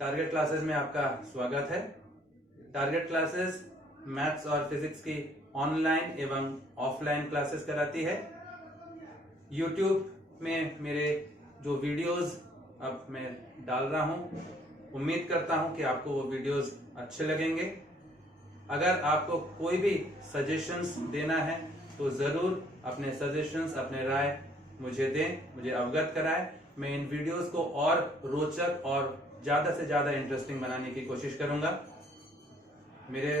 Target classes में आपका स्वागत है। टारगेट क्लासेस मैथ्स और फिजिक्स की ऑनलाइन एवं ऑफलाइन क्लासेस कराती है। यूट्यूब में मेरे जो वीडियोस अब मैं डाल रहा हूं, उम्मीद करता हूं कि आपको वो वीडियोस अच्छे लगेंगे। अगर आपको कोई भी सजेशंस देना है तो जरूर अपने सजेशंस, अपने राय मुझे दें, मुझे अवगत कराएं। मैं इन वीडियोस को और रोचक और ज्यादा से ज्यादा इंटरेस्टिंग बनाने की कोशिश करूंगा। मेरे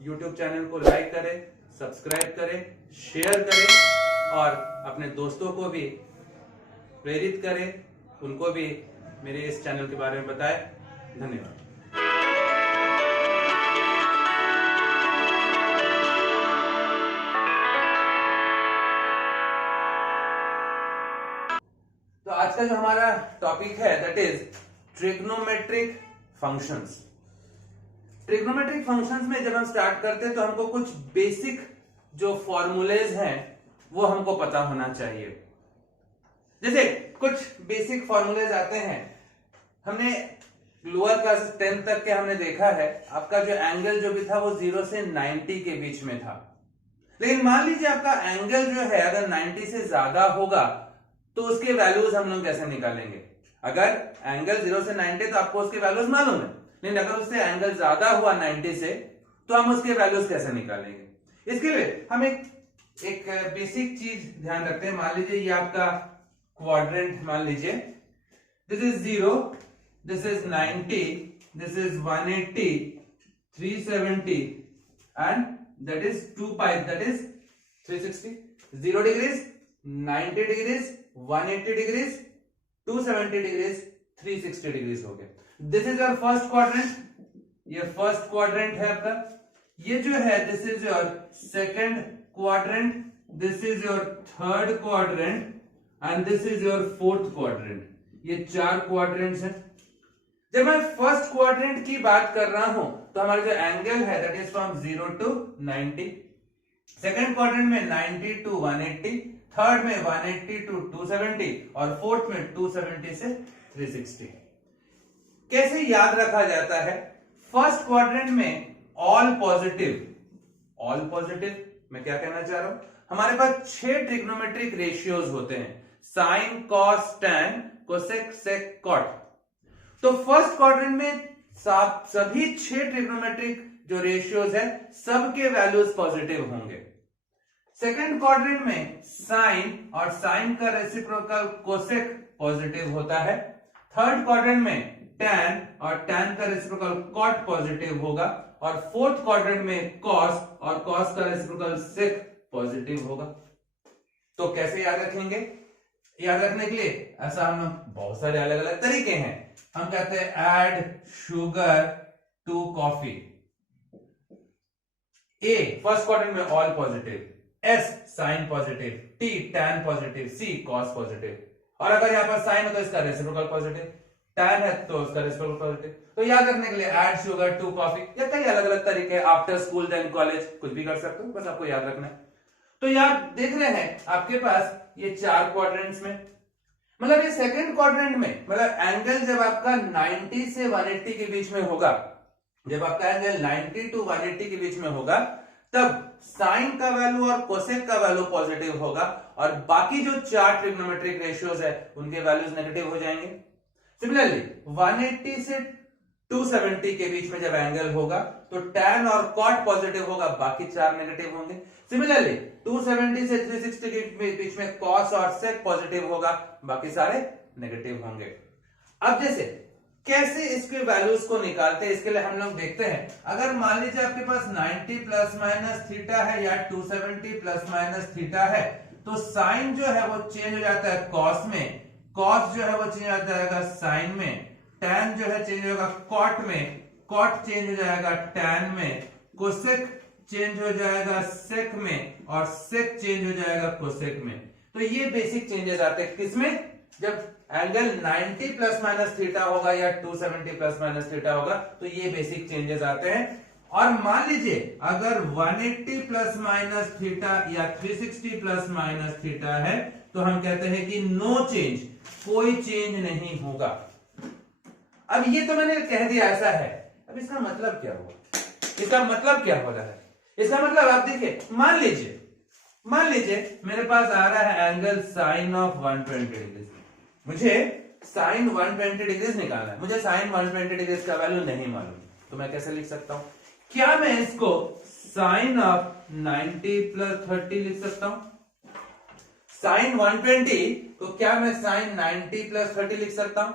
YouTube चैनल को लाइक करें, सब्सक्राइब करें, शेयर करें और अपने दोस्तों को भी प्रेरित करें, उनको भी मेरे इस चैनल के बारे में बताएं। धन्यवाद। तो आज का जो हमारा टॉपिक है that is trigonometric functions. Trigonometric functions में जब हम स्टार्ट करते हैं तो हमको कुछ बेसिक जो फॉर्मूलेज हैं वो हमको पता होना चाहिए। जैसे कुछ बेसिक फॉर्मूलेज आते हैं, हमने लोअर क्लास 10 तक के हमने देखा है। आपका जो एंगल जो भी था वो 0 से 90 के बीच में था। लेकिन मान लीजिए आपका एंगल जो है अगर 90 से ज्यादा होगा तो उसके वैल्यूज हम लोग कैसे निकालेंगे। अगर एंगल 0 से 90 तो आपको उसके वैल्यूज मालूम है, लेकिन अगर उससे एंगल ज्यादा हुआ 90 से तो हम उसके वैल्यूज कैसे निकालेंगे। इसके लिए हम एक बेसिक चीज ध्यान रखते हैं। मान लीजिए ये आपका क्वाड्रेंट, मान लीजिए this is 0, this is 90, this is 180, 370 and that is 2 pi, that is 360। 0 degrees, 90 degrees, 180 degrees, 270 degrees, 360 degrees हो गए। This is your first quadrant, ये फर्स्ट क्वाड्रेंट है आपका। ये जो है this is your second quadrant, this is your third quadrant and this is your fourth quadrant. ये 4 quadrants हैं। जब मैं फर्स्ट क्वाड्रेंट की बात कर रहा हूं तो हमारा जो एंगल है that is from 0 to 90, second quadrant में 90 टू 180, थर्ड में 180 टू 270 और फोर्थ में 270 से 360। कैसे याद रखा जाता है? फर्स्ट क्वाड्रेंट में ऑल पॉजिटिव, ऑल पॉजिटिव मैं क्या कहना चाह रहा हूं, हमारे पास 6 ट्रिग्नोमेट्रिक रेशियोज होते हैं, साइन, कॉस, टैन, कोसेक, सेक, कॉट। तो फर्स्ट क्वाड्रेंट में सभी 6 ट्रिग्नोमेट्रिक जो रेशियोज है सबके वैल्यूज पॉजिटिव होंगे। सेकंड क्वाड्रेंट में साइन और साइन का रेसिप्रोकल कोसेक पॉजिटिव होता है। थर्ड क्वाड्रेंट में टैन और टैन का रेसिप्रोकल कॉट पॉजिटिव होगा और फोर्थ क्वाड्रेंट में कॉस और कॉस का रेसिप्रोकल सेक पॉजिटिव होगा। तो कैसे याद रखेंगे? याद रखने के लिए ऐसा हम बहुत सारे अलग अलग तरीके हैं। हम कहते हैं add sugar to coffee. A first quadrant में all positive, S sine positive, T tan positive, C cos positive. और अगर यहां पर साइन हो तो इसका रेसिप्रोकल पॉजिटिव, टैन है तो उसका रेसिप्रोकल पॉजिटिव। तो याद रखने के लिए ऐड शुगर टू कॉफी या कई अलग अलग तरीके, आफ्टर स्कूल देन कॉलेज, कुछ भी कर सकते हो, बस आपको याद रखना है। तो याद देख रहे हैं आपके पास ये 4 क्वाड्रेंट्स में, मतलब ये सेकंड क्वाड्रेंट में, मतलब एंगल जब आपका 90 से 180 के बीच में होगा, जब आपका एंगल 90 टू 180 के बीच में होगा तब साइन का वैल्यू और कोसेक का वैल्यू पॉजिटिव होगा और बाकी जो 4 ट्रिग्नोमेट्रिक रेशियोज है उनके वैल्यूज नेगेटिव हो जाएंगे। सिमिलरली 180 से 270 के बीच में जब एंगल होगा तो टैन और कॉट पॉजिटिव होगा, बाकी 4 नेगेटिव होंगे। सिमिलरली 270 से 360 के बीच में कॉस और सेक पॉजिटिव होगा, बाकी सारे नेगेटिव होंगे। अब जैसे कैसे इसके वैल्यूज को निकालते हैं, इसके लिए हम लोग देखते हैं। अगर मान लीजिए आपके पास 90 प्लस माइनस थीटा है या 270 प्लस माइनस थीटा है तो साइन जो है वो चेंज हो जाता है कॉस में, कॉस जो है वो चेंज हो जाएगा साइन में, टैन जो है चेंज होगा कॉट में, कॉट चेंज हो जाएगा टैन में, कोसेक चेंज हो जाएगा सेक में और सेक चेंज हो जाएगा कोसेक में। तो ये बेसिक चेंजेस आते हैं किसमें? जब एंगल 90 प्लस माइनस थीटा होगा या 270 प्लस माइनस थीटा होगा तो ये बेसिक चेंजेस आते हैं। और मान लीजिए अगर 180 प्लस माइनस थीटा या 360 प्लस माइनस थीटा है तो हम कहते हैं कि नो चेंज, कोई चेंज नहीं होगा। अब ये तो मैंने कह दिया ऐसा है, अब इसका मतलब क्या हुआ, इसका मतलब क्या हो रहा है, इसका मतलब आप देखिए, मान लीजिए मेरे पास आ रहा है एंगल साइन ऑफ 120 डिग्री, मुझे साइन 120 डिग्री निकालना है, मुझे साइन 120 डिग्री का वैल्यू नहीं मालूम, तो मैं कैसे लिख सकता हूं, क्या मैं इसको साइन ऑफ 90 प्लस 30 लिख सकता हूं, साइन 120 को क्या मैं साइन 90 प्लस 30 लिख सकता हूं।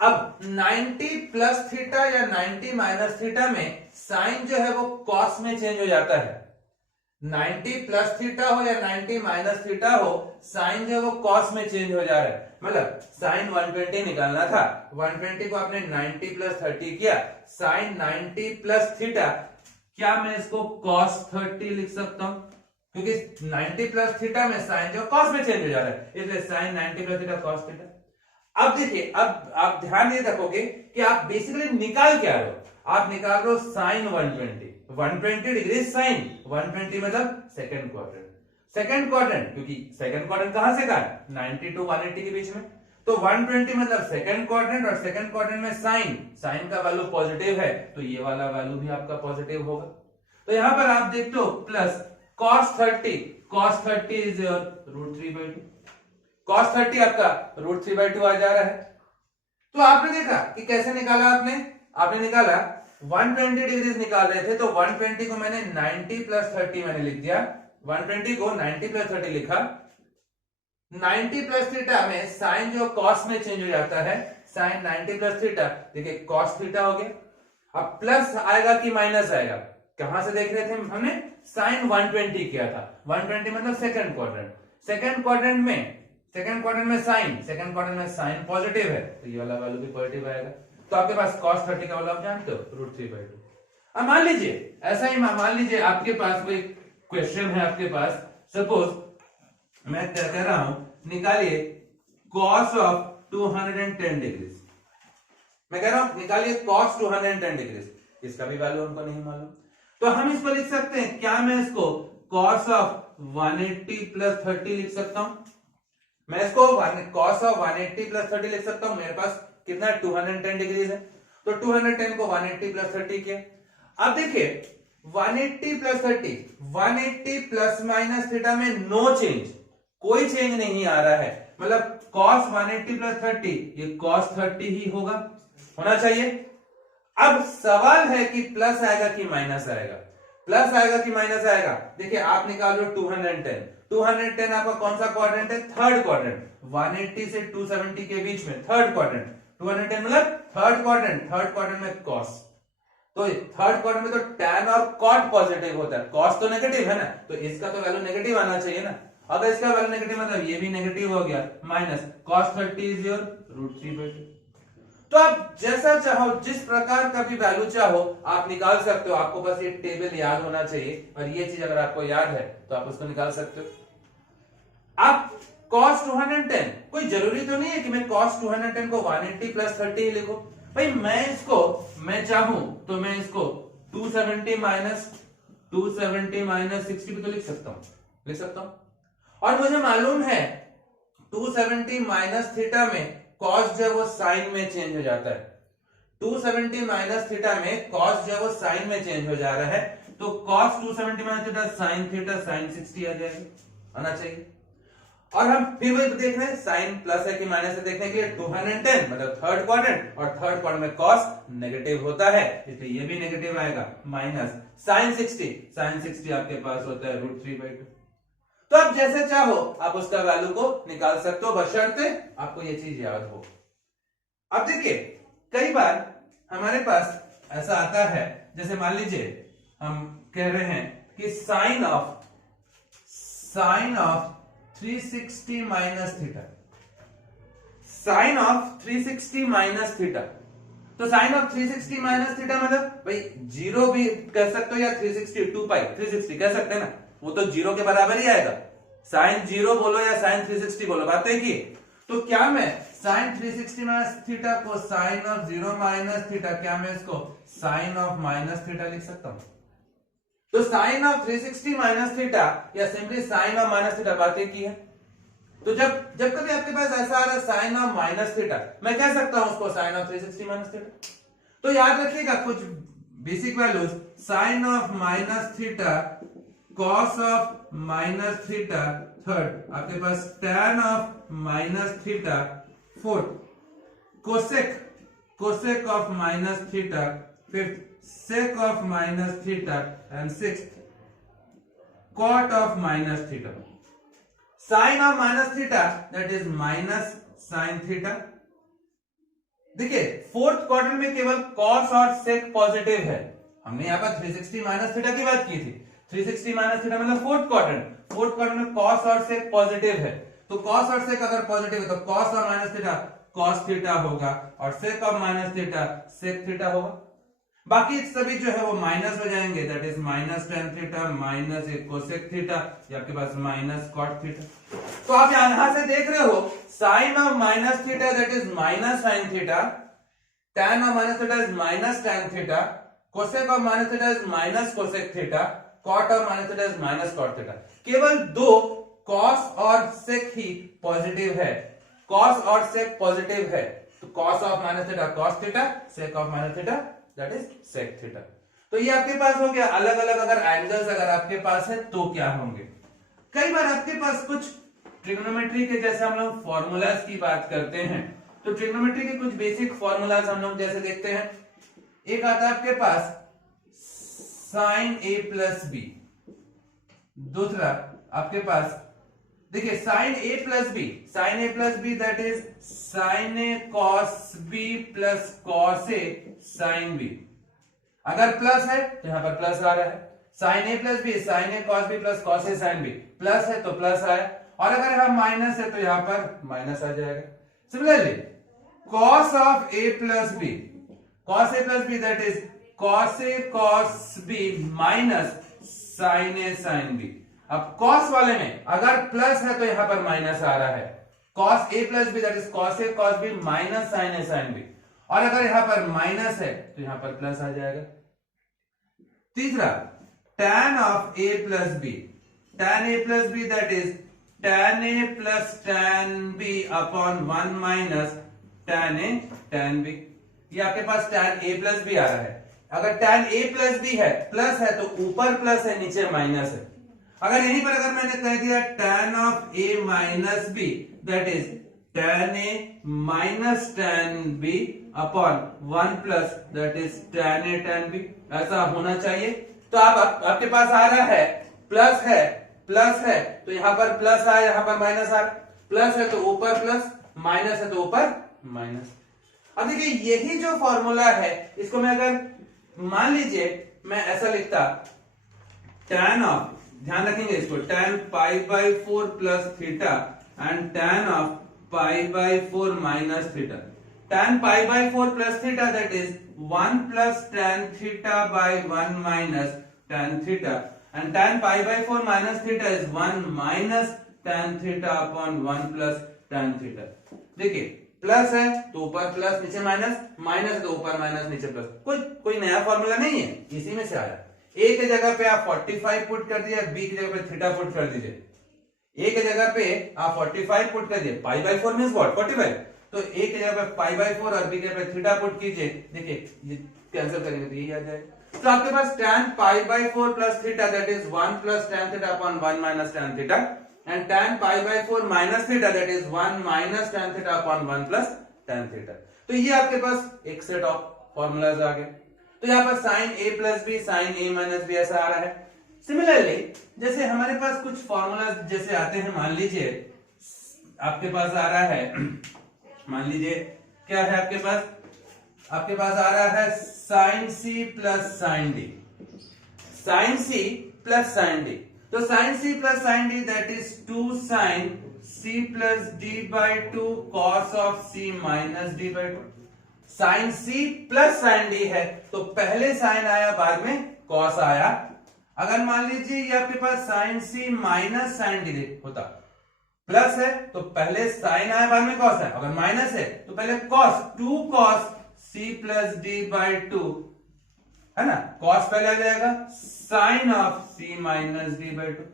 अब 90 प्लस थीटा या 90 माइनस थीटा में साइन जो है वो कॉस में चेंज हो जाता है, 90 प्लस थीटा हो या 90 माइनस थीटा हो, साइन जो है वो कॉस में चेंज हो जा रहा है, मतलब साइन 120 निकालना था, 120 को आपने 90 प्लस 30 किया, साइन 90 प्लस थीटा, क्या मैं इसको कॉस 30 लिख सकता हूं, क्योंकि 90 प्लस थीटा में साइन जो कॉस में चेंज हो जा रहा है, इसलिए sine 90 plus theta cos theta. अब देखिए, अब आप ध्यान ये रखोगे कि आप बेसिकली निकाल क्या रहे हो, आप निकाल रहे हो साइन 120 डिग्री साइन 120 मतलब सेकंड क्वाड्रेंट, क्योंकि सेकंड क्वाड्रेंट कहां से कहां है, 90 टू 180 के बीच में, तो 120 मतलब सेकंड क्वाड्रेंट, और सेकंड क्वाड्रेंट में साइन का वैल्यू पॉजिटिव है, तो ये वाला वैल्यू भी आपका पॉजिटिव होगा। तो यहां पर आप देखते हो plus cos 30 is your √3/2, cos 30 आपका √3/2 आ जा रहा है। तो आपने देखा कि कैसे निकाला, आपने निकाला 120 डिग्री निकाल रहे थे, तो 120 को मैंने 90 प्लस 30 मैंने लिख दिया, 120 को 90 प्लस 30 लिखा, 90 प्लस थीटा में साइन जो कॉस में चेंज हो जाता है, साइन 90 प्लस थीटा, देखिए कॉस थीटा हो गया। अब प्लस आएगा कि माइनस आएगा, कहां से देख रहे थे हमने, साइन 120 किया था, 120 मतलब सेकंड क्वाड्रेंट में साइन साइन पॉजिटिव है, तो ये वाला वैल्यू भी पॉजिटिव आएगा, तो आपके पास cos 30 का वैल्यू आप जानते हो √3/2। अब मान लीजिए ऐसा ही, मान लीजिए आपके पास कोई क्वेश्चन है, आपके पास सपोज मैं क्या कह रहा हूं, निकालिए cos ऑफ 210 डिग्री, मैं कह रहा हूं निकालिए cos 210 डिग्री, इसका भी वैल्यू हमको नहीं मालूम, तो हम इसको लिख सकते हैं, क्या मैं इसको cos ऑफ 180 प्लस 30 लिख सकता हूं, मैं इसको cos ऑफ 180 प्लस 30 लिख सकता हूं, मेरे पास कितना 210 डिग्री है, तो 210 को 180 प्लस 30 किया। अब देखिए 180 प्लस 30, 180 प्लस माइनस थीटा में नो चेंज, कोई चेंज नहीं आ रहा है, मतलब cos 180 प्लस 30 ये cos 30 ही होना चाहिए। अब सवाल है कि प्लस आएगा कि माइनस आएगा, देखिए आप निकाल लो 210 आपका कौन सा क्वाड्रेंट है, थर्ड क्वाड्रेंट, 180 से 270 के बीच में थर्ड क्वाड्रेंट, 210 मतलब थर्ड क्वाड्रेंट में cos, तो थर्ड क्वाड्रेंट में तो tan और cot पॉजिटिव होता है, cos तो नेगेटिव है ना, तो इसका तो वैल्यू नेगेटिव आना चाहिए ना, अगर इसका वैल्यू नेगेटिव मतलब ये भी नेगेटिव हो गया, माइनस cos 30 इज योर √3/2। तो आप जैसा चाहो, जिस प्रकार का भी वैल्यू चाहो आप निकाल सकते हो, आपको बस ये टेबल याद होना चाहिए, और ये चीज अगर आपको याद है तो आप उसको निकाल सकते हो। आप cos 210, कोई जरूरी तो नहीं है कि मैं cos 210 को 180 प्लस 30 ही लिखूं, भाई मैं चाहूं तो मैं इसको 270 माइनस 60 भी तो लिख सकता हूं, और मुझे मालूम है 270 माइनस थीटा में cos जो है वो साइन में चेंज हो जाता है, 270 माइनस थीटा में cos जो है वो साइन में चेंज हो जा रहा है, तो cos 270 माइनस थीटा साइन 60 आ जाएगा, आना चाहिए। और हम फिर वही देख रहे हैं साइन प्लस है कि माइनस है देखने के लिए, 210 मतलब थर्ड क्वाड्रेंट, और थर्ड क्वाड्रेंट में cos नेगेटिव होता है, इसलिए ये भी नेगेटिव आएगा, माइनस साइन 60 आपके पास होता है √3/2। तो आप जैसे चाहो आप उसका वैल्यू को निकाल सकते हो, बशर्ते आपको ये चीज याद हो। अब देखिए कई बार हमारे पास ऐसा आता है, जैसे मान लीजिए हम कह रहे हैं कि sine of 360 minus theta, sine of 360 minus theta, तो साइन ऑफ 360 माइनस थीटा मतलब भाई 0 भी कह सकते हो या 360 2π 360 कह सकते हैं ना, वो तो 0 के बराबर ही आएगा, साइन 0 बोलो या साइन 360 बोलो, बातें की। तो क्या मैं साइन 360 माइनस थीटा को साइन ऑफ 0 माइनस थीटा, क्या मैं इसको साइन ऑफ माइनस थीटा लिख सकता हूं, तो साइन ऑफ 360 माइनस थीटा या simply sine of minus theta, बातें की है। तो जब जब कभी आपके पास ऐसा आ रहा है साइन ऑफ माइनस थीटा, मैं कह सकता हूं उसको साइन ऑफ 360 माइनस थीटा। तो याद रखिएगा कुछ basic values, sine of minus theta, cos of minus theta third, आपके पास tan of minus theta fourth, cosec of minus theta fifth, sec of minus theta and sixth, cot of minus theta. Sin of minus theta, that is minus sin theta. देखिए fourth quadrant में केवल cos और sec positive है। हमने यहाँ पर 360 minus theta की बात की थी। 360 माइनस थीटा मतलब फोर्थ क्वाड्रेंट में cos और sec पॉजिटिव है। तो cos और sec अगर पॉजिटिव है तो cos और माइनस थीटा cos थीटा होगा और sec और माइनस थीटा sec थीटा होगा। बाकी सभी जो है वो माइनस हो जाएंगे, that is minus tan theta minus एक कोसेक थीटा, या आपके पास माइनस कॉट थीटा। तो आप यहां से देख रहे हो sine of minus theta that is minus sine theta, tan of minus theta is minus tan theta, cosec of minus theta is minus cosec theta, cot of minus theta is minus cot theta. केवल दो cos और सेक ही positive है, cos और सेक positive है, तो cos of minus theta cos theta, sec of minus theta that is sec theta. तो ये आपके पास हो गया अलग अलग अगर एंगल्स अगर आपके पास है तो क्या होंगे। कई बार आपके पास कुछ ट्रिग्नोमेट्री के जैसे हम लोग फॉर्मूलाज की बात करते हैं, तो ट्रिग्नोमेट्री के कुछ बेसिक फॉर्मूलाज हम लोग जैसे देखते हैं। एक आता है आपके पास साइन ए प्लस बी, दूसरा आपके पास देखिए sine A plus B that is sine A cos B plus cos A sine B. अगर प्लस है तो यहां पर प्लस आ रहा है, sine A plus B sine A cos B plus cos A sine B, plus है तो प्लस आया, और अगर यहां माइनस है तो यहां पर माइनस आ जाएगा। Similarly cos of A plus B that is cos A cos B minus sine A sine B. अब कॉस वाले में अगर प्लस है तो यहां पर माइनस आ रहा है, cos A plus B that is cos A cos B minus sine A sine B, और अगर यहां पर माइनस है तो यहां पर प्लस आ जाएगा। तीसरा tan of A plus B that is tan A plus tan B upon 1 minus tan A tan B. ये आपके पास tan ए प्लस बी आ रहा है। अगर tan ए प्लस बी है, प्लस है तो ऊपर प्लस है नीचे माइनस है। अगर यहीं पर अगर मैंने कह दिया tan of a minus B that is tan a minus tan b upon 1 plus that is tan a tan b, ऐसा होना चाहिए। तो आपके पास आ रहा है प्लस है तो यहां पर प्लस आया, यहां पर माइनस आ रहा, प्लस है तो ऊपर प्लस, माइनस है तो ऊपर माइनस। अब देखिए यही जो फॉर्मूला है इसको मैं अगर मान लीजिए मैं ऐसा लिखता tan ऑफ, ध्यान रखेंगे इसको, tan pi by 4 plus theta and tan of pi by 4 minus theta. tan pi by 4 plus theta that is 1 plus tan theta by 1 minus tan theta, and tan pi by 4 minus theta is 1 minus tan theta upon 1 plus tan theta. देखिए plus है तो ऊपर plus नीचे minus, minus है तो ऊपर minus नीचे plus. कोई नया फॉर्मूला नहीं है, इसी में से आया। ए के जगह पे आप 45 पुट कर दिया, बी की जगह पे थीटा पुट कर दीजिए। ए के जगह पे आप 45 पुट कर दिए, पाई बाई 4 मींस व्हाट 45, तो ए की जगह पे पाई बाई 4 और बी की जगह पे थीटा पुट कीजिए। देखिए ये कैंसिल करेंगे तो यही आ जाएगा। तो आपके पास tan pi by 4 plus theta that is 1 plus tan theta upon 1 minus tan theta, and tan pi by 4 minus theta that is 1 minus tan theta upon 1 plus tan theta. तो ये आपके पास एक सेट ऑफ फॉर्मूलाज आ गए। तो यहाँ पर sign A plus B sine A minus B ऐसा आ रहा है। सिमिलरली जैसे हमारे पास कुछ फॉर्मूला जैसे आते हैं, मान लीजिए आपके पास आ रहा है, मान लीजिए क्या है आपके पास आ रहा है sine C plus sine D, sine C plus sine D. तो sine C plus sine D that is 2 sine C plus D by 2 cos of C minus D by 2। Sine C plus sine D है तो पहले sign आया बाद में cos आया। अगर मान लीजिए ये आपके पास साइन सी माइनस साइन डी होता, प्लस है तो पहले साइन आया बाद में कॉस है, अगर माइनस है तो पहले cos, 2 cos C plus D by 2 है ना, कॉस पहले आ जाएगा sine of C minus D by 2।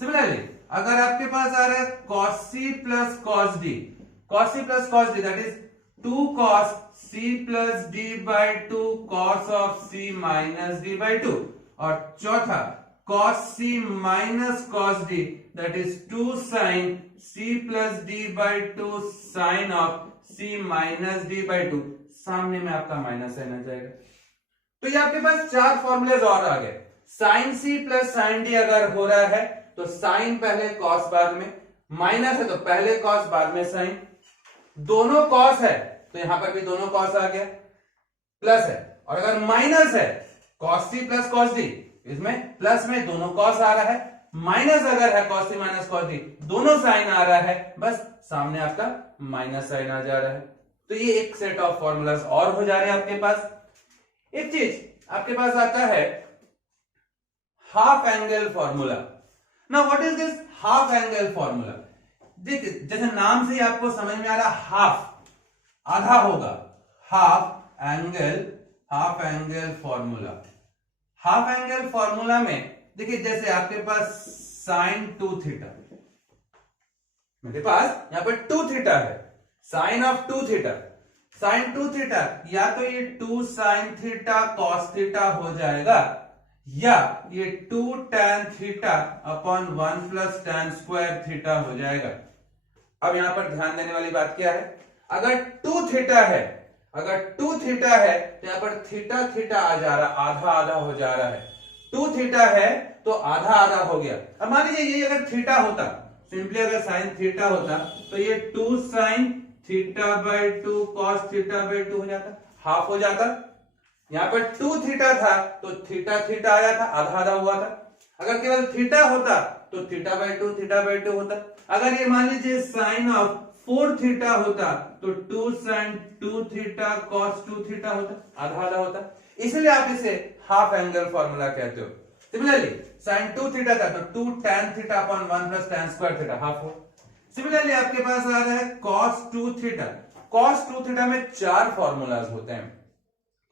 Similarly अगर आपके पास आ रहा है cos c plus cos d, cos c plus cos d that is 2 cos c plus d by 2 cos of c minus d by 2, और चौथा cos c minus cos d that is 2 sin c plus d by 2 sin of c minus d by 2, सामने में आपका minus sign आ जाएगा। तो ये आपके पास चार फॉर्मूलेज और आ गए। Sine C plus sine D अगर हो रहा है तो साइन पहले कॉस बाद में, माइनस है तो पहले कॉस बाद में साइन, दोनों कॉस है तो यहां पर भी दोनों कॉस आ गया, प्लस है, और अगर माइनस है cos C plus cos D, इसमें प्लस में दोनों कॉस आ रहा है, माइनस अगर है cos C minus cos D, दोनों साइन आ रहा है, बस सामने आपका माइनस साइन आ जा रहा है। तो ये एक सेट ऑफ फॉर्मूलाज और हो जा रहे हैं आपके पास। एक चीज आपके पास आता है half angle formula. Now what is this half angle formula? देखिए जैसे नाम से ही आपको समझ में आ रहा, हाफ आधा होगा, half angle formula. Half angle formula में देखिए जैसे आपके पास साइन 2 थीटा, मेरे पास यहां पर 2 थीटा है, sine of 2 theta, sine 2 theta या तो ये 2 साइन थीटा कॉस थीटा हो जाएगा, या ये 2 tan theta upon 1 plus tan square theta हो जाएगा। अब यहां पर ध्यान देने वाली बात क्या है, अगर 2 थीटा है, तो यहां पर थीटा थीटा आ जा रहा, आधा आधा हो जा रहा है। 2 थीटा है तो आधा आधा हो गया। अब मान लीजिए ये अगर थीटा होता, सिंपली अगर साइन थीटा होता तो ये 2 sine theta by 2 cos theta by 2 हो जाता, हाफ हो जाता। यहां पर 2 थीटा था तो थीटा थीटा आया था, आधा आधा हुआ था। अगर केवल थीटा होता तो थीटा बाई 2 होता। अगर ये मान लीजिए साइन ऑफ 4 थीटा होता तो 2 साइन 2 थीटा कॉस 2 थीटा होता, आधा आधा होता। इसलिए आप इसे हाफ एंगल फॉर्मूला कहते हो। सिमिलरली साइन 2 थीटा था तो 2 tan theta upon 1 plus tan square theta, half हो। सिमिलरली आपके पास आ रहा है cos 2 थीटा। cos 2 थीटा में 4 फॉर्मूलाज होते हैं।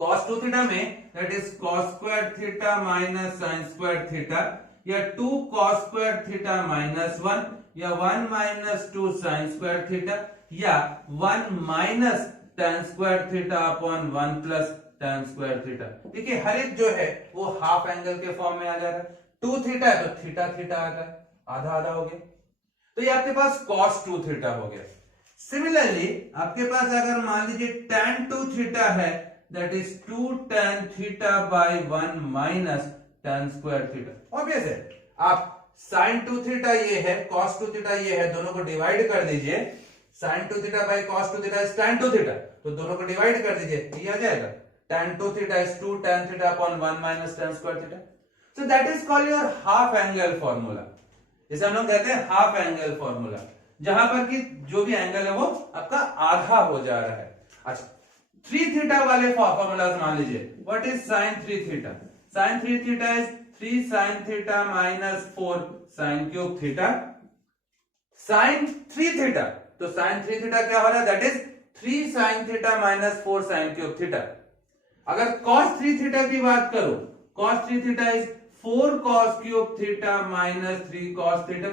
cos 2 थीटा में that is cos square theta minus sin square theta, या 2 cos स्क्वायर थीटा माइनस 1, या 1 माइनस 2 sin स्क्वायर थीटा, या 1 minus tan square theta upon 1 plus tan square theta. देखिए हर एक जो है वो हाफ एंगल के फॉर्म में आ जा रहा है। 2 थीटा है तो थीटा थीटा आ गया, आधा आधा हो गया। तो ये आपके पास cos 2 थीटा हो गया। सिमिलरली आपके पास अगर मान लीजिए tan 2 थीटा है that is 2 tan theta by 1 minus tan square theta. Obvious है, आप sin 2 थीटा ये है, cos 2 थीटा ये है, दोनों को डिवाइड कर दीजिए। sin 2 theta by cos 2 theta is tan 2 theta, तो दोनों को डिवाइड कर दीजिए, ये आ जाएगा tan 2 theta is 2 tan theta upon 1 minus tan square theta. So that is called your half angle formula. जैसे हम लोग कहते हैं हाफ एंगल फॉर्मूला, जहां पर कि जो भी एंगल है वो आपका आधा हो जा रहा है। अच्छा 3 थीटा वाले फॉर्मूला मान लीजिए, what is sin 3 theta? sin 3 theta is 3 sin theta minus 4 sin cube theta. sin 3 theta, तो sin 3 थीटा क्या हो रहा है, that is 3 sin theta minus 4 sin cube theta. अगर cos 3 थीटा की बात करो, cos 3 theta is 4 cos cube theta minus 3 cos theta.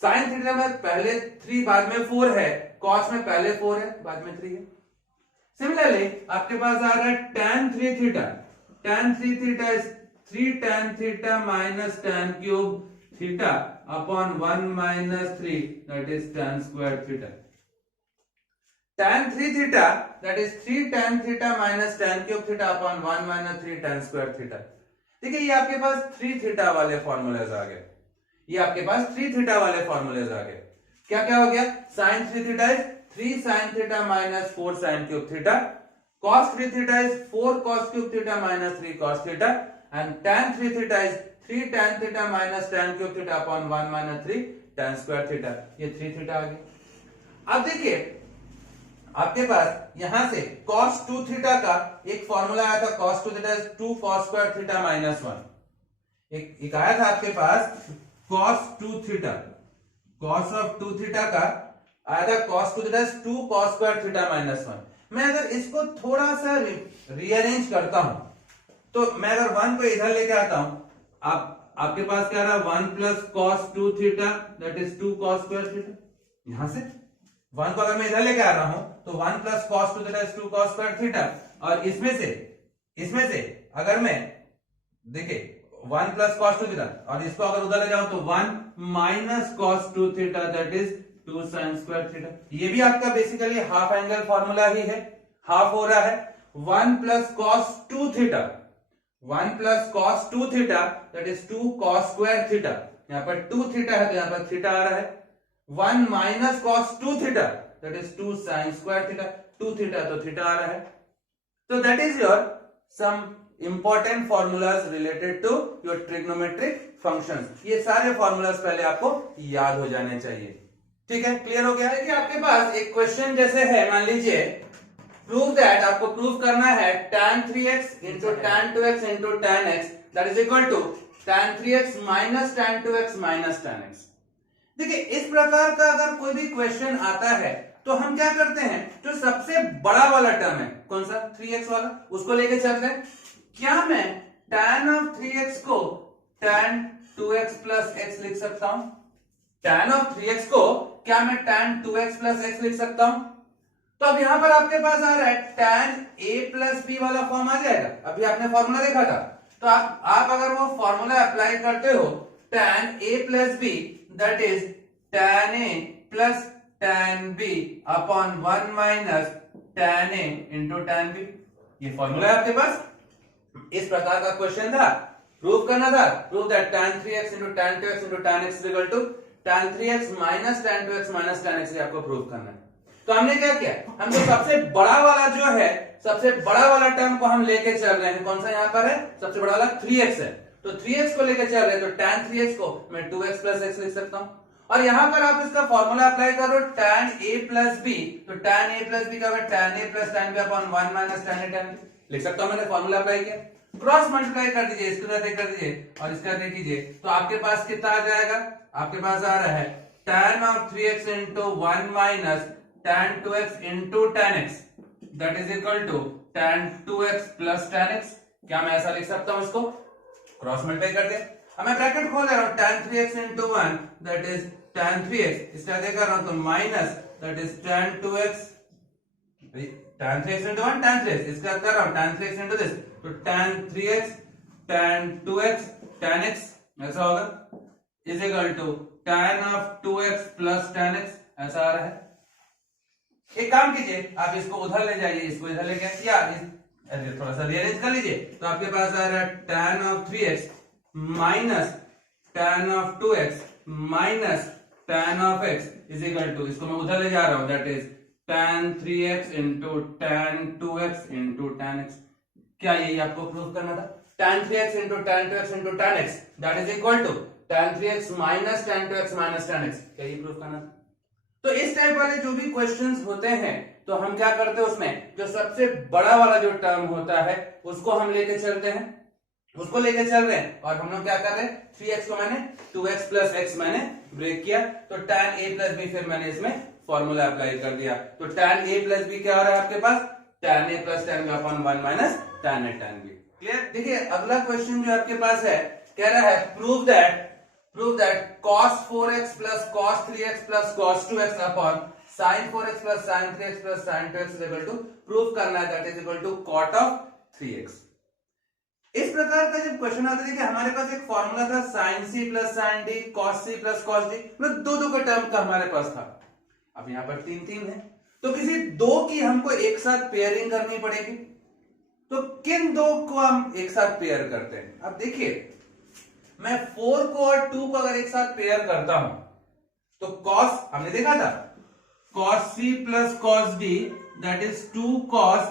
sin theta में पहले 3 बाद में 4 है, cos में पहले 4 है बाद में 3 है। सिमिलरली आपके पास आ रहा है tan 3 theta. tan 3 theta is 3 tan theta minus tan cube theta upon 1 minus 3 that is tan square theta. tan 3 theta that is 3 tan theta minus tan cube theta upon 1 minus 3 tan square theta. देखिए ये आपके पास 3 theta वाले formulas आ गए, ये आपके पास 3 theta वाले formulas आ गए। क्या क्या हो गया, sin 3 theta is 3 sin theta minus 4 sin cube theta, cos 3 theta is 4 cos cube theta minus 3 cos theta, and tan 3 theta is 3 tan theta minus tan cube theta upon 1 minus 3 tan square theta. ये 3 theta आ गया। अब देखिए आपके पास यहां से cos 2 theta का एक formula आया था, cos 2 theta is 2 cos square theta minus 1। एक आया था आपके पास cos 2 theta, cos of 2 theta का आया था cos 2 theta is 2 cos square theta minus 1। मैं अगर इसको थोड़ा सा रीअरेंज करता हूं तो मैं अगर 1 को इधर लेके आता हूं, आप आपके पास क्या रहा 1 plus cos 2 theta that is 2 cos square theta. यहां से 1 को अगर मैं इधर लेके आ रहा हूं तो 1 plus cos 2 theta is 2 cos square theta, और इसमें से अगर मैं देखिए 1 प्लस कॉस 2 थीटा और इसको अगर उधर ले जाऊं तो 1 minus cos 2 theta that is 2 sine square theta. ये भी आपका बेसिकली हाफ एंगल फॉर्मूला ही है, हाफ हो रहा है 1 plus cos 2 theta, 1 plus cos 2 theta that is 2 cos square theta. यहां पर 2 थीटा है तो यहां पर थीटा आ रहा है। 1 minus cos 2 theta that is 2 sine square theta, 2 theta तो थीटा आ रहा है। तो that is your some important formulas related to your trigonometric functions. ये सारे फॉर्मूलाज पहले आपको याद हो जाने चाहिए। ठीक है, क्लियर हो गया है कि आपके पास एक क्वेश्चन जैसे है, मान लीजिए प्रूव दैट, आपको प्रूव करना है tan 3x into tan 2x into tan x that is equal to tan 3x minus tan 2x minus tan x। देखिए इस प्रकार का अगर कोई भी क्वेश्चन आता है तो हम क्या करते हैं, जो सबसे बड़ा वाला टर्म है कौन सा 3x वाला, उसको लेके चलते हैं। क्या मैं tan of 3x को tan 2x प्लस x लिख सकता हूं? tan of 3x को क्या मैं tan 2x प्लस x लिख सकता हूं? तो अब यहां पर आपके पास आ रहा है tan a प्लस b वाला फॉर्म आ जाएगा। अभी आपने फॉर्मूला देखा था, तो आप अगर वो फॉर्मूला अप्लाई करते हो tan a plus b that is tan a plus tan b upon 1 minus tan a into tan b। ये फॉर्मूला है आपके पास। इस प्रकार का क्वेश्चन था, प्रूव करना था, prove that tan 3x into tan 2x into tan x is equal to tan 3x minus tan 2x minus tan x आपको प्रूव करना है। तो हमने क्या किया, हम जो सबसे बड़ा वाला जो है, सबसे बड़ा वाला टर्म को हम लेके चल रहे हैं। कौन सा यहाँ पर है, सबसे बड़ा वाला 3x है, तो 3x को लेके चल रहे हैं, तो tan 3x को मैं 2x प्लस x लिख सकता हूं। और यहां पर आप इसका फॉर्मूला अप्लाई करो tan a प्लस b, तो tan a प्लस b का tan a plus tan b upon 1 minus tan a tan b लिख सकता हूं। मैंने फॉर्मूला अप्लाई किया, क्रॉस मल्टीप्लाई कर दीजिए, इसको कर दीजिए और इसका देख कीजिए, तो आपके पास कितना आ जाएगा, आपके पास आ रहा है tan of 3x into 1 minus tan 2x into tan x that is equal to tan 2x plus tan x। क्या मैं ऐसा लिख सकता हूं, इसको क्रॉस मल्टीप्लाई कर दे। अब मैं ब्रैकेट खोल रहा हूं, tan 3x into 1 that is tan 3x, इसका देख रहा हूं तो minus that is tan 2x, tan 3x into 1 tan 3x, इसका कर रहा हूं tan 3x इंटू दिस, तो tan 3x tan 2x tan x ऐसा होगा is equal to tan of 2x plus tan x ऐसा आ रहा है। एक काम कीजिए, आप इसको उधर ले जाइए, इसको इधर लेके आइए, थोड़ा सा रीअरेंज कर लीजिए, तो आपके पास आ रहा है tan of 3x minus tan of 2x minus tan of x is equal to, इसको मैं उधर ले जा रहा हूं that is tan 3x into tan 2x into tan x। क्या यही आपको प्रूव करना था, tan 3x into tan 2x into tan x that is equal to tan 3x minus tan 2x minus tan x। क्या ये prove करना था? तो इस टाइप वाले जो भी क्वेश्चंस होते हैं तो हम क्या करते हैं, उसमें जो सबसे बड़ा वाला जो टर्म होता है उसको हम लेके चलते हैं, उसको लेके चल रहे हैं, और हम लोग क्या कर रहे हैं 3x को मैंने 2x प्लस x मैंने ब्रेक किया, तो tan a प्लस b फिर मैंने इसमें फॉर्मूला अप्लाई कर दिया, तो tan a प्लस b क्या हो रहा है आपके पास tan a plus tan b upon 1 minus tan a tan b। Clear? देखिए अगला क्वेश्चन जो आपके पास है, कह रहा है prove that cos 4x plus cos 3x plus cos 2x upon sin 4x plus sin 3x plus sin 2x is equal to prove करना है that is equal to cot of 3x। इस प्रकार का जब क्वेश्चन आता है, देखिए हमारे पास एक फॉर्मूला था sin c plus sin d cos c plus cos d, मतलब दो का टर्म का हमारे पास था। अब यहाँ पर 3 है, तो किसी दो की हमको एक साथ पेयरिंग करनी पड़ेगी, तो किन दो को हम एक साथ पेयर करते हैं। अब देखिए मैं 4 को और 2 को अगर एक साथ पेयर करता हूं तो cos हमने देखा था cos c plus cos d that is 2 cos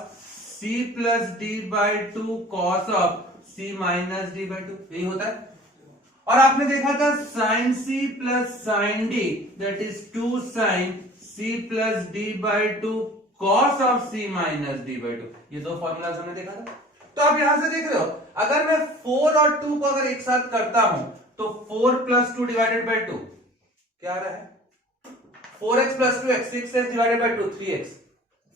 c plus d by 2 cos of c minus d by 2, यही होता है। और आपने देखा था sin c plus sin d that is 2 sin c plus d by 2 cos of c minus d by 2, ये दो formulas हमने देखा था। तो आप यहां से देख रहे हो, अगर मैं 4 और 2 को अगर एक साथ करता हूं तो 4 प्लस 2 डिवाइडेड बाई 2 क्या आ रहा है 4x plus 2x, 6x divided by 2 3x,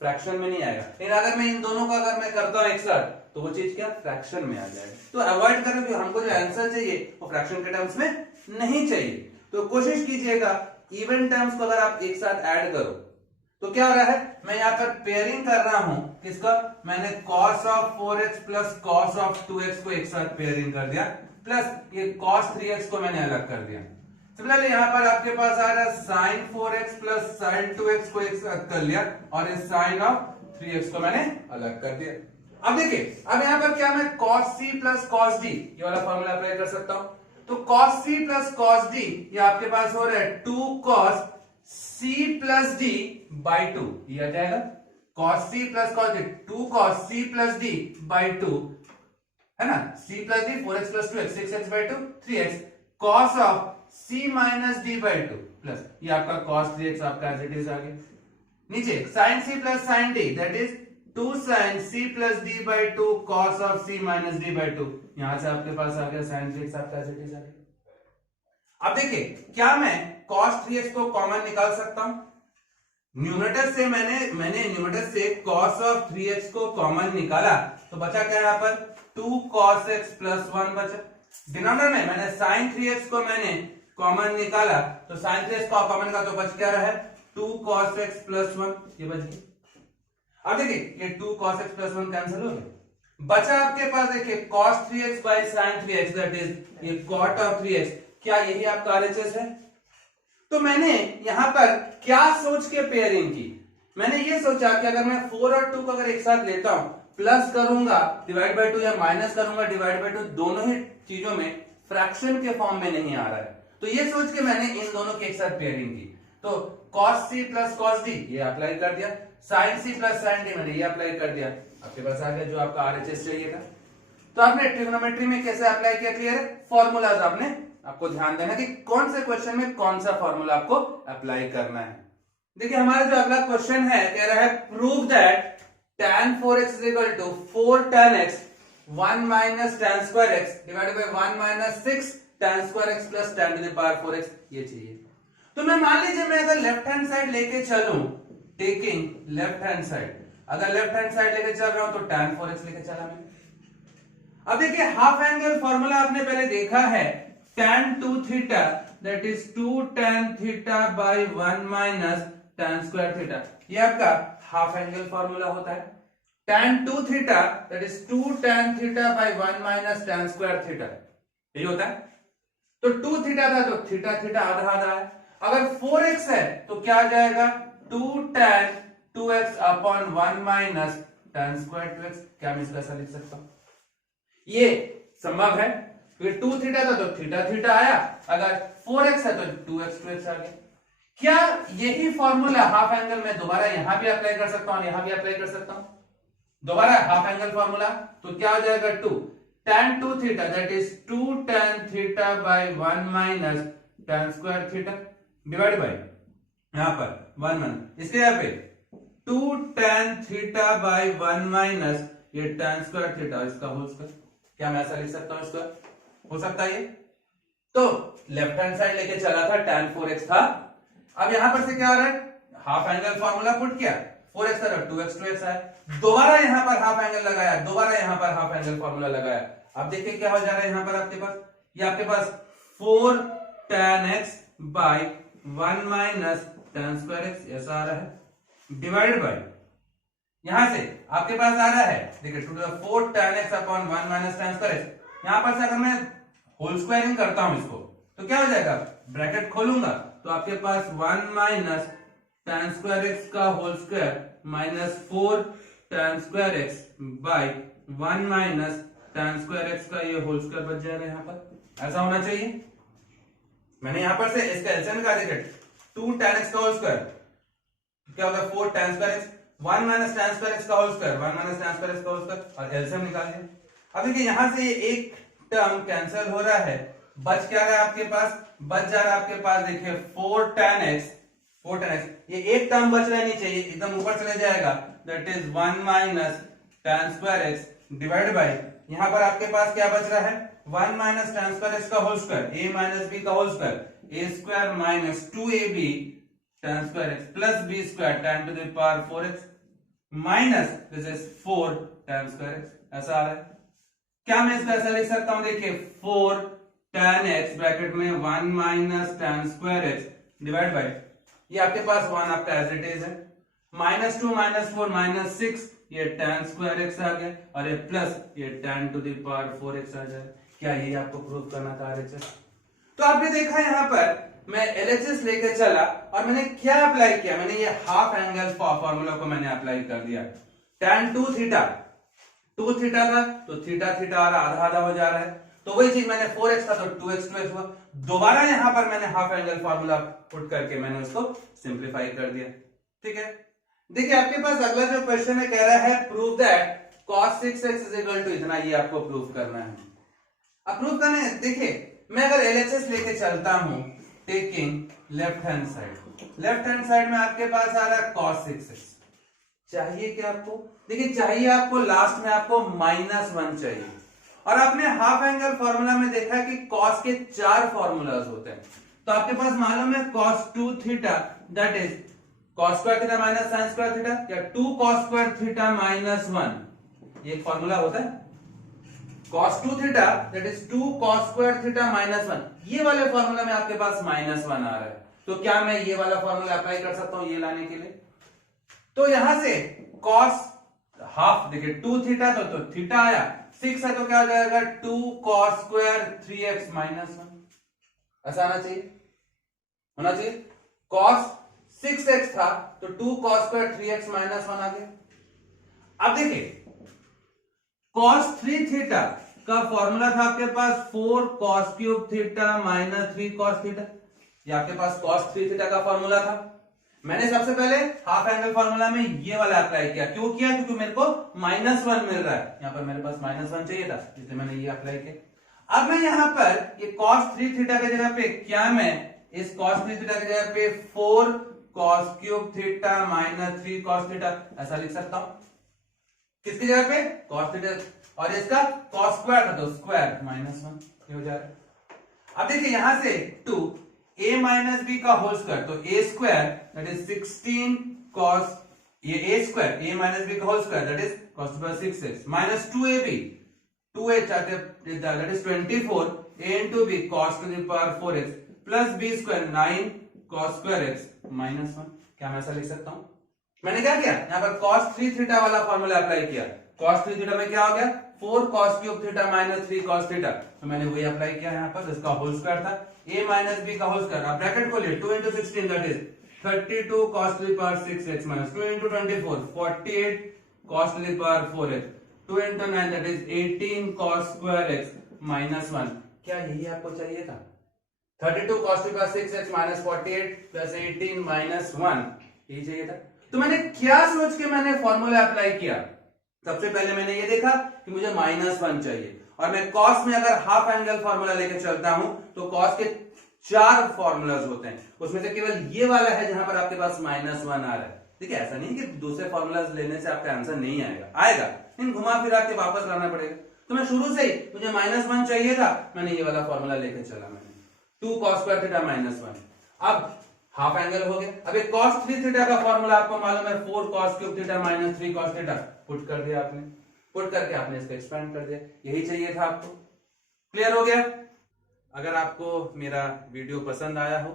fraction में नहीं आएगा। लेकिन अगर मैं इन दोनों का अगर मैं करता हूं एक साथ तो वो चीज क्या फ्रैक्शन में आ जाएगा। तो अवॉइड करो कि हमको जो आंसर चाहिए वो फ्रैक्शन के टर्म्स में नहीं चाहिए। तो कोशिश कीजिएगा इवन टर्म्स को अगर आप एक साथ ऐड करो तो क्या हो रहा है, मैं यहाँ पर पेयरिंग कर रहा हूं किसका, मैंने cos of 4x plus cos of 2x को एक साथ पेयरिंग कर दिया, प्लस ये cos 3x को मैंने अलग कर दिया। सिमिलरली यहाँ पर आपके पास आ रहा है sin 4x plus sin 2x को एक साथ कर लिया और इस sin ऑफ 3x को मैंने अलग कर दिया। अब देखिए, अब यहाँ पर क्या मैं cos c plus cos d ये वाला फॉर्मूला अप्लाई कर सकता हूं। तो cos c plus cos d ये आपके पास हो रहा है 2 cos c plus d by 2, ये आ जाएगा cos c plus cos d 2 cos c plus d by 2 है ना, c plus d 4x plus 2x 6x by 2 3x cos of c minus d by 2 plus ये आपका cos 3x आपका as it is आ गया। नीचे sin c plus sin d that is 2 sin c plus d by 2 cos of c minus d by 2, यहां से आपके पास आ गया sin 3x आपका एज इट इज आ गया। अब देखिए, क्या मैं cos 3x को कॉमन निकाल सकता हूं? न्यूमरेटर से मैंने न्यूमरेटर से cos ऑफ 3x को कॉमन निकाला तो बचा क्या यहाँ पर 2 cos x प्लस 1 बचा। डिनोमिनेटर में मैंने sin 3x को मैंने कॉमन निकाला तो sin 3x को कॉमन का तो बच क्या रहा है 2 cos x प्लस 1, ये बच गया। अब देखिए ये 2 cos x प्लस 1 कैंसिल हो गया, बचा आपके पास देखिए cos 3x by sin 3x that is ये cot ऑफ 3x, क्या यही आपका RHS है? तो मैंने यहां पर क्या सोच के पेयरिंग की, मैंने ये सोचा कि अगर मैं 4 और 2 को अगर एक साथ लेता हूं, प्लस करूंगा डिवाइड बाय 2 या माइनस करूंगा डिवाइड बाय 2, दोनों ही चीजों में फ्रैक्शन के फॉर्म में नहीं आ रहा है, तो ये सोच के मैंने इन दोनों की एक साथ पेयरिंग की। तो cos c plus cos d ये अप्लाई कर दिया, sin c plus sin d मैंने ये अप्लाई कर दिया, आपके पास आ गया जो आपका RHS चाहिए था। तो आपने ट्रिग्नोमेट्री में कैसे अप्लाई किया, क्लियर है? फॉर्मूलाज आपने आपको ध्यान देना कि कौन से क्वेश्चन में कौन सा फॉर्मूला आपको अप्लाई करना है। देखिए हमारा जो अगला क्वेश्चन है कह रहा है prove that tan 4x is equal to 4 tan x 1 minus tan square x divided by 1 minus 6 tan square x plus tan to the power 4x, ये चाहिए। तो मैं मान लीजिए मैं अगर लेफ्ट हैंड साइड लेके चलूं, टेकिंग लेफ्ट हैंड साइड, अगर लेफ्ट हैंड साइड लेके चल रहा हूं तो tan 4x लेके चला मैं। अब देखिए हाफ एंगल फॉर्मूला आपने पहले देखा है, tan 2 theta that is 2 tan theta by 1 minus tan square theta, ये आपका हाफ एंगल फॉर्मूला होता है। tan 2 theta that is 2 tan theta by 1 minus tan square theta, यही होता है। तो 2 थीटा था तो थीटा थीटा आधा आधा है, अगर 4x है तो क्या आ जाएगा 2 tan 2x upon 1 minus tan square 2x, क्या मैं इसको ऐसा लिख सकता हूं? ये संभव है, फिर 2 थीटा था तो थीटा थीटा आया, अगर 4x है तो 2x 2x आ गया। क्या यही फॉर्मूला हाफ एंगल में दोबारा यहां भी अप्लाई कर सकता हूं, यहां भी अप्लाई कर सकता हूं? दोबारा हाफ एंगल फॉर्मूला, तो क्या हो जाएगा 2 tan 2 theta that is 2 tan theta by 1 minus tan square theta divided by यहां पर 1 minus इसके यहाँ पे 2 tan theta by 1 minus ये tan square theta इसका होल स्क्वायर, क्या मैं ऐसा लिख सकता हूं? इसका हो सकता है ये। तो लेफ्ट हैंड साइड लेके चला था tan 4x था, अब यहां पर से क्या आ रहा है हाफ एंगल फॉर्मूला पुट किया, 4x था 2x 2x आया, दोबारा यहां पर हाफ एंगल लगाया, दोबारा यहां पर हाफ एंगल फॉर्मूला लगाया। अब देखिए क्या हो जा रहा है यहां पर आपके पास, ये आपके पास 4 tan x by 1 minus tan square x ऐसा आ रहा है, डिवाइड बाई यहां से आपके पास आ रहा है देखिए 4 tan x upon 1 minus tan square x, यहां पर से अगर मैं होल स्क्वायरिंग करता हूं इसको तो क्या हो जाएगा, ब्रैकेट खोलूंगा तो आपके पास 1 माइनस tan स्क्वायर x का whole square minus 4 tan square x by 1 minus tan square x का ये होल स्क्वायर बच जाएगा, यहां पर ऐसा होना चाहिए। मैंने यहां पर से इसका एलसीएम निकाल दिया 2 tan x का होल स्क्वायर क्या होगा 4 tan square x 1 minus tan square x का whole square 1 minus tan square x का होल स्क्वायर और एलसीएम निकाल दिया। अब देखिए यहां से ये एक टर्म कैंसिल हो रहा है, बच क्या रहा है आपके पास, बच जा रहा है आपके पास देखिए 4 tan x, ये एक टर्म बच रहनी चाहिए, एकदम ऊपर चले जाएगा that is 1 minus tan square x divide by यहां पर आपके पास क्या बच रहा है 1 माइनस tan स्क्वायर x का whole square a minus b का whole square a square minus 2ab tan square x plus b square tan to the power 4x, minus this is 4 tan square x, ऐसा आ रहा है। क्या मैं इसको ऐसा लिख सकता हूं, देखिए 4 tan x ब्रैकेट में 1 minus tan square x divide by, ये आपके पास 1 आपका एज इट इज है, माइनस 2 माइनस 4 माइनस 6, ये tan स्क्वायर एक्स आ गया, और ये प्लस ये tan to the power 4x आ जाए। क्या यही आपको प्रूव करना था RHS? तो आपने देखा यहाँ पर मैं LHS लेके चला और मैंने क्या अप्लाई किया, मैंने ये हाफ एंगल फॉर्मूला को मैंने अप्लाई कर दिया। tan 2 थीटा, 2 थीटा था तो थीटा थीटा आ रहा, आधा आधा हो जा रहा है, तो वही चीज मैंने 4x था तो 2x हुआ। दोबारा यहां पर मैंने हाफ एंगल फॉर्मूला पुट करके मैंने उसको सिंप्लीफाई कर दिया। ठीक है, देखिए आपके पास अगला जो क्वेश्चन है, कह रहा है prove that cos 6x is equal to इतना, ये आपको प्रूव करना है। अब प्रूव करना है, देखिए मैं अगर LHS लेके चलता हूं taking left hand side, left hand side में आपके पास आ रहा है cos 6x, चाहिए क्या आपको, देखिए चाहिए आपको लास्ट में आपको -1 चाहिए, और आपने हाफ एंगल फॉर्मूला में देखा कि cos के 4 फॉर्मूलाज होते हैं, तो आपके पास मालूम है cos 2 theta that is cos square theta minus sin square theta, या 2 cos स्क्वायर थीटा -1, ये एक फॉर्मूला होता है। cos 2 theta that is 2 cos square theta -1, ये वाले फॉर्मूला में आपके पास -1 आ रहा है, तो क्या मैं ये वाला फॉर्मूला अप्लाई कर सकता हूं ये लाने के लिए? तो यहां से cos हाफ, देखिए 2 थीटा तो थीटा आया, 6 है तो क्या हो जाएगा 2 cos स्क्वायर 3x -1, ऐसा आना चाहिए, होना चाहिए। cos 6x था तो 2 cos स्क्वायर 3x -1 आ गया। अब देखिए cos 3 थीटा का फॉर्मूला था आपके पास 4 cos cube theta -3 cos theta, ये आपके पास cos 3 थीटा का फॉर्मूला था। मैंने सबसे पहले हाफ एंगल फॉर्मूला में ये वाला अप्लाई किया, क्यों किया, क्योंकि मेरे को -1 मिल रहा है, यहां पर मेरे पास -1 चाहिए था, इसलिए मैंने ये अप्लाई किया। अब मैं यहां पर ये cos 3 थीटा की जगह पे, क्या मैं इस cos 3 थीटा की जगह पे 4 cos cube theta -3 cos theta ऐसा लिख सकता हूं, किसकी जगह पे cos थीटा, और इसका cos स्क्वायर था तो स्क्वायर -1, ये हो जा रहा है। अब देखिए यहां से 2 a माइनस बी का होल स्क्वायर, तो a square that is 16 cos, ये a square a minus B का whole square that is cos to power 6x minus 2ab 2a दैट इज 24 a into b cos to the power 4x plus b square 9 cos square x -1, क्या मैं ऐसा लिख सकता हूं? मैंने क्या किया, यहां पर cos 3 थीटा वाला फॉर्मूला अप्लाई किया, cos 3 थीटा में क्या हो गया 4 cos cube theta -3 cos theta, तो मैंने वही अप्लाई किया यहां पर, इसका होल स्क्वायर था a माइनस b का होल स्क्वायर, अब ब्रैकेट खोलिए 2 into 16 that is 32 cos to the power 6x minus 2 into 24 48 cos to the power 4x 2 into 9 that is 18 cos square x -1, क्या यही आपको चाहिए था? 32 cos to the power 6x minus 48 plus 18 minus 1, यही चाहिए था। तो मैंने क्या सोच के मैंने फॉर्मूला अप्लाई किया, सबसे पहले मैंने ये देखा कि मुझे -1 चाहिए, और मैं cos में अगर हाफ एंगल फॉर्मूला लेके चलता हूं तो cos के 4 फॉर्मूलाज होते हैं, उसमें से केवल ये वाला है जहां पर आपके पास -1 आ रहा है। ठीक है, ऐसा नहीं कि दूसरे फॉर्मूलाज लेने से आपका आंसर नहीं आएगा, आएगा, लेकिन घुमा फिरा के वापस लाना पड़ेगा। तो मैं शुरू से ही, मुझे -1 चाहिए था, मैंने ये वाला फॉर्मूला लेके चला, मैंने 2 cos स्क्वायर थीटा -1, अब हाफ एंगल हो गया। अब एक cos 3 थीटा का फॉर्मूला आपको मालूम है 4 cos cube theta -3 cos theta, put कर दिया आपने, पुट करके आपने इसको एक्सपेंड कर दिया, यही चाहिए था आपको। क्लियर हो गया? अगर आपको मेरा वीडियो पसंद आया हो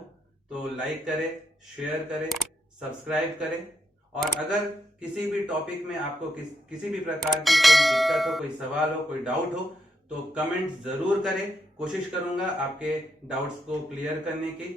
तो लाइक करें, शेयर करें, सब्सक्राइब करें, और अगर किसी भी टॉपिक में आपको किसी भी प्रकार की कोई दिक्कत हो, कोई सवाल हो, कोई डाउट हो तो कमेंट जरूर करें, कोशिश करूंगा आपके डाउट्स को क्लियर करने की।